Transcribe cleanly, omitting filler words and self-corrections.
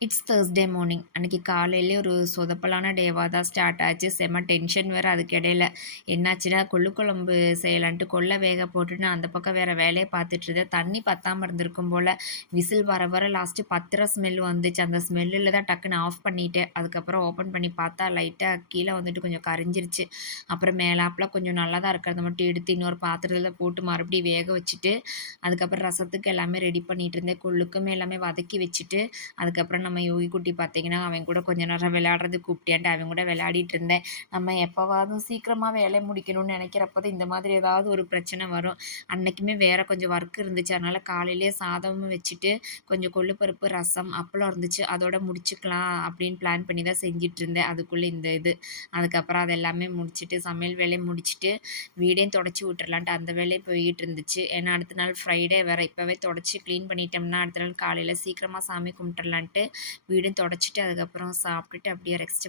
It's Thursday morning. அன்னைக்கு காலையிலே ஒரு சொதப்பலான டேவா தான் ஸ்டார்ட் ஆச்சு. செம்ம டென்ஷன் வேற அதுக்கு இடையில. என்னாச்சுன்னா, கொள்ளு குழம்பு செய்யலான்ட்டு கொள்ள வேக போட்டுட்டு நான் அந்த பக்கம் வேற வேலைய பார்த்துட்டு இருந்தேன். தண்ணி பத்தாம இருந்திருக்கும் போல. விசில் வர வர லாஸ்ட்டு பத்திர ஸ்மெல் வந்துச்சு. அந்த ஸ்மெல்லுல தான் டக்குன்னு ஆஃப் பண்ணிட்டேன். அதுக்கப்புறம் ஓப்பன் பண்ணி பார்த்தா லைட்டா கீழ வந்துட்டு கொஞ்சம் கரிஞ்சிருச்சு. அப்புறம் மேலாப்புல கொஞ்சம் நல்லா தான் இருக்கிறத மட்டும் எடுத்து இன்னொரு பாத்திரத்தில போட்டு மறுபடியும் வேக வச்சுட்டு, அதுக்கப்புறம் ரசத்துக்கு எல்லாமே ரெடி பண்ணிட்டு இருந்தேன். கொள்ளுக்குமே எல்லாமே வதக்கி வச்சுட்டு, அதுக்கப்புறம் நம்ம யோகி குட்டி பார்த்தீங்கன்னா, அவன் கூட கொஞ்ச நேரம் விளையாடுறதுக்கு கூப்பிட்டியான்ட்டு அவன் கூட விளையாடிட்டு இருந்தேன். நம்ம எப்பவாவது சீக்கிரமா வேலைய முடிக்கணும்னு நெனைக்கிறப்ப தான் இந்த மாதிரி ஏதாவது ஒரு பிரச்சனை வரும். அன்னைக்குமே வேற கொஞ்சம் ஒர்க் இருந்துச்சு. அதனால காலையிலேயே சாதமும் வச்சுட்டு, கொஞ்சம் கொள்ளு பருப்பு, ரசம், அப்பளம் இருந்துச்சு. அதோட முடிச்சுக்கலாம் அப்படின்னு பிளான் பண்ணி தான் செஞ்சுட்டு இருந்தேன். அதுக்குள்ள இந்த இது. அதுக்கப்புறம் அது எல்லாமே முடிச்சுட்டு, சமையல் வேலைய முடிச்சுட்டு, வீடையும் தொடச்சு விட்டுறலான்ட்டு அந்த வேலையும் போயிட்டு இருந்துச்சு. ஏன்னா அடுத்த நாள் ஃப்ரைடே வேற. இப்பவே தொடச்சு கிளீன் பண்ணிட்டோம்னா, அடுத்த நாள் காலையில சீக்கிரமா சாமி கும்பிட்டுறலான்ட்டு வீடும் தொடச்சுட்டு, அதுக்கப்புறம் சாப்பிட்டுட்டு அப்படியே ரெஸ்ட்